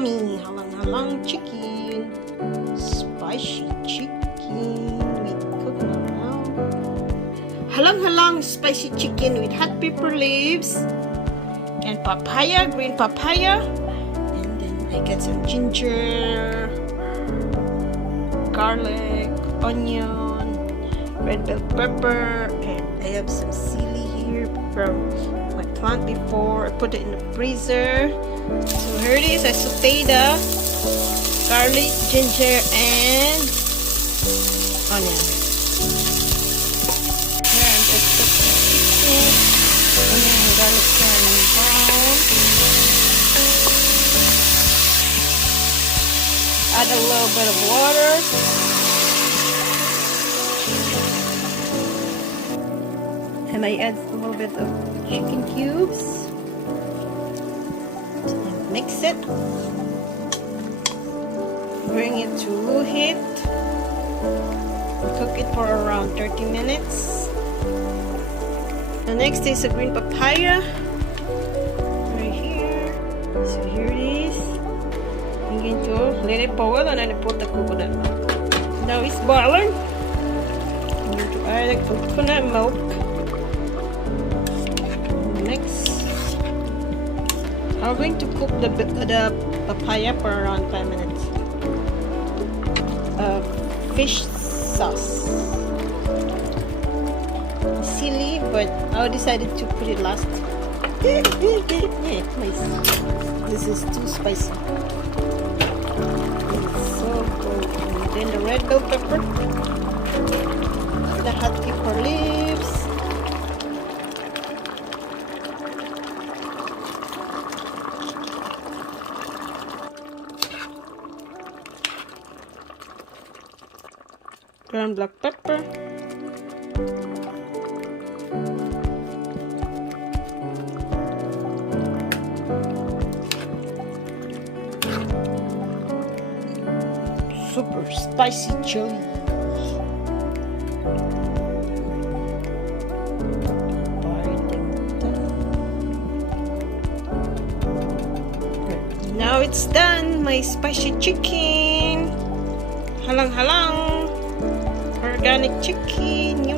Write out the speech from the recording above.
yummy halang chicken, spicy chicken with coconut milk. Halang spicy chicken with hot pepper leaves and papaya, green papaya, and then I get some ginger, garlic, onion, red bell pepper, and I have some chili here from my plant before. I put it in the freezer. So here it is. I saute the garlic, ginger, and onion. Here I'm just put the chicken, onion and garlic turn brown. Add a little bit of water. And I add a little bit of chicken cubes. And mix it. Bring it to heat. Cook it for around 30 minutes. The next is a green papaya. Right here. So here it is. I'm going to let it boil and then I put the coconut milk. Now it's boiling. I'm going to add the coconut milk. I'm going to cook the papaya for around 5 minutes. Fish sauce. Silly, but I decided to put it last. Yeah, nice. This is too spicy. It's so good. And then the red bell pepper, the hot pepper leaves. Ground black pepper, super spicy chili, now it's done, my spicy chicken, halang organic chicken.